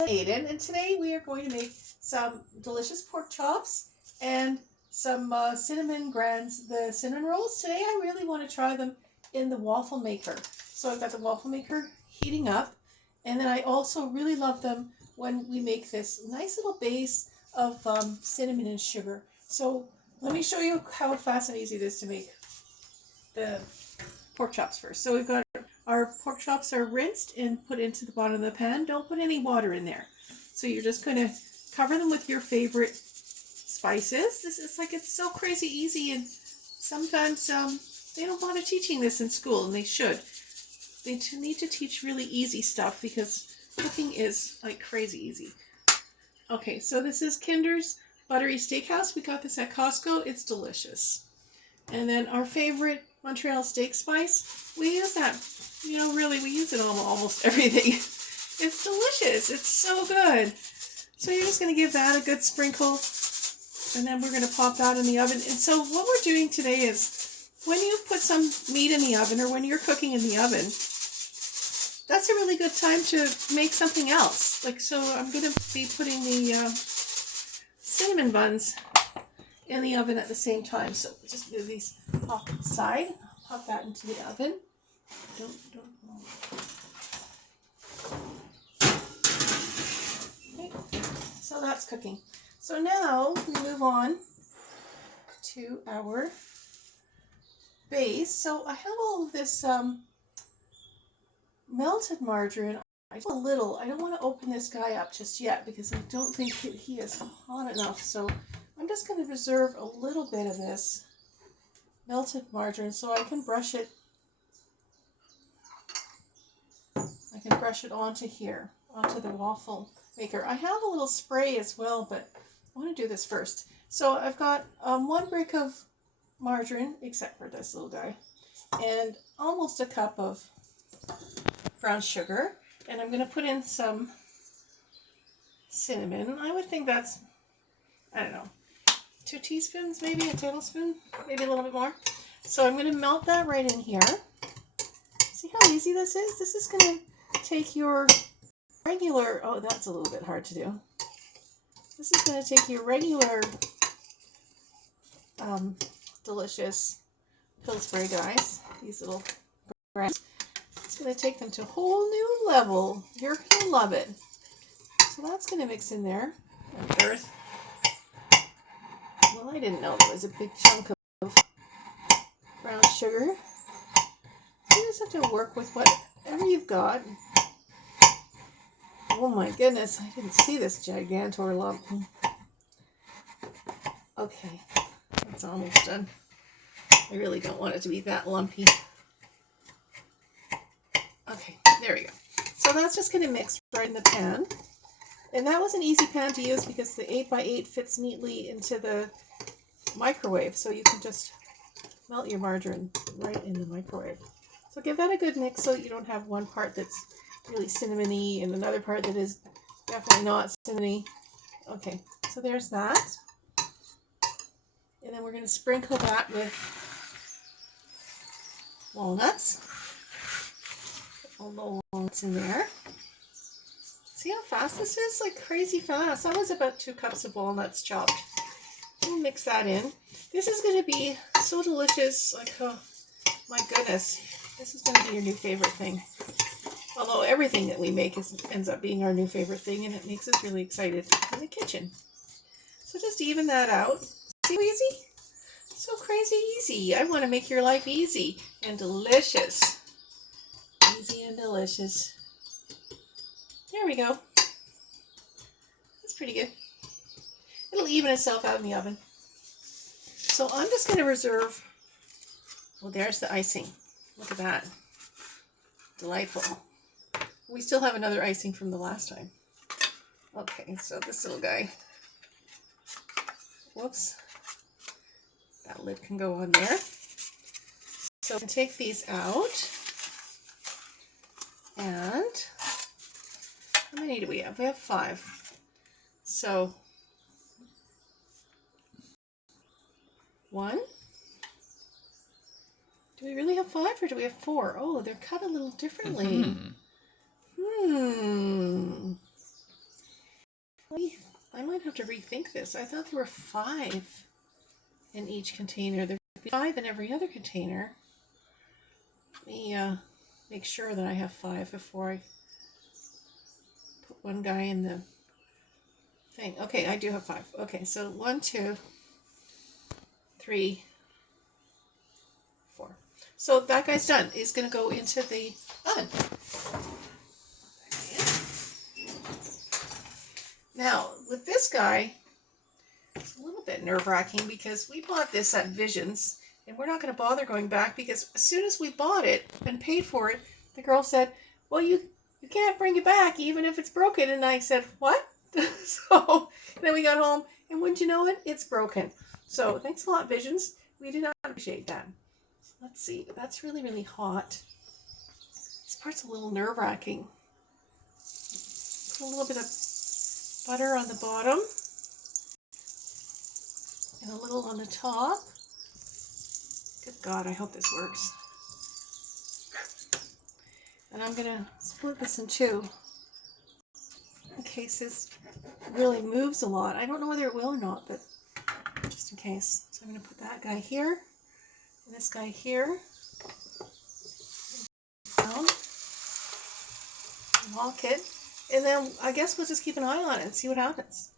Aiden, and today we are going to make some delicious pork chops and some cinnamon grands, the cinnamon rolls. Today I really want to try them in the waffle maker. So I've got the waffle maker heating up, and then I also really love them when we make this nice little base of cinnamon and sugar. So let me show you how fast and easy it is to make the pork chops first. So we've got our pork chops are rinsed and put into the bottom of the pan. Don't put any water in there. So you're just going to cover them with your favorite spices. This is like, it's so crazy easy, and sometimes they don't bother teaching this in school, and they should. They need to teach really easy stuff because cooking is like crazy easy. Okay, so this is Kinder's Buttery Steakhouse. We got this at Costco. It's delicious. And then our favorite Montreal steak spice, we use that, really we use it on almost everything. It's delicious. It's so good. So you're just going to give that a good sprinkle, and then we're going to pop that in the oven. And so what we're doing today is when you put some meat in the oven, or when you're cooking in the oven, that's a really good time to make something else. Like, so I'm going to be putting the cinnamon buns in the oven at the same time. So just move these off to the side. Pop that into the oven. Don't. Okay. So that's cooking. So now we move on to our base. So I have all of this melted margarine. I do a little. I don't want to open this guy up just yet because I don't think he is hot enough. So I'm just going to reserve a little bit of this melted margarine so I can brush it. I can brush it onto here, onto the waffle maker. I have a little spray as well, but I want to do this first. So I've got 1 brick of margarine, except for this little guy, and almost a cup of brown sugar. And I'm going to put in some cinnamon. I would think that's, I don't know, 2 teaspoons, maybe a tablespoon, maybe a little bit more. So I'm going to melt that right in here. See how easy this is? This is going to take your regular, oh, that's a little bit hard to do. This is going to take your regular delicious Pillsbury guys, these little brands. It's going to take them to a whole new level. You're going to love it. So that's going to mix in there. And earth. Well, I didn't know there was a big chunk of brown sugar. You just have to work with whatever you've got. Oh my goodness, I didn't see this gigantor lump. Okay, that's almost done. I really don't want it to be that lumpy. Okay, there we go. So that's just going to mix right in the pan. And that was an easy pan to use because the 8x8 fits neatly into the microwave. So you can just melt your margarine right in the microwave. So give that a good mix so you don't have one part that's really cinnamony and another part that is definitely not cinnamony. Okay, so there's that. And then we're going to sprinkle that with walnuts. All the walnuts in there. See how fast this is? Like crazy fast. That was about 2 cups of walnuts chopped. We'll mix that in. This is going to be so delicious. Like, oh my goodness. This is going to be your new favorite thing. Although everything that we make ends up being our new favorite thing, and it makes us really excited in the kitchen. So just even that out. See how easy? So crazy easy. I want to make your life easy and delicious. Easy and delicious. There we go. That's pretty good. It'll even itself out in the oven. So I'm just going to reserve, well, there's the icing. Look at that. Delightful. We still have another icing from the last time. Okay, so this little guy. Whoops. That lid can go on there. So we can take these out. And how many do we have? We have 5. So 1. Do we really have 5 or do we have 4? Oh, they're cut a little differently. I might have to rethink this. I thought there were 5 in each container. There'd be 5 in every other container. Let me make sure that I have 5 before I put one guy in the thing. Okay, I do have 5. Okay, so 1, 2, 3, 4. So that guy's done. He's going to go into the oven. Now, with this guy, it's a little bit nerve-wracking because we bought this at Visions, and we're not going to bother going back because as soon as we bought it and paid for it, the girl said, well, you can't bring it back even if it's broken. And I said, what? So then we got home, and wouldn't you know it, it's broken. So thanks a lot, Visions. We did not appreciate that. Let's see. That's really, really hot. This part's a little nerve-wracking. Put a little bit of butter on the bottom and a little on the top. Good God, I hope this works. And I'm going to split this in 2 in case this really moves a lot. I don't know whether it will or not, but just in case. So I'm going to put that guy here and this guy here. Down. Lock it. And then I guess we'll just keep an eye on it and see what happens.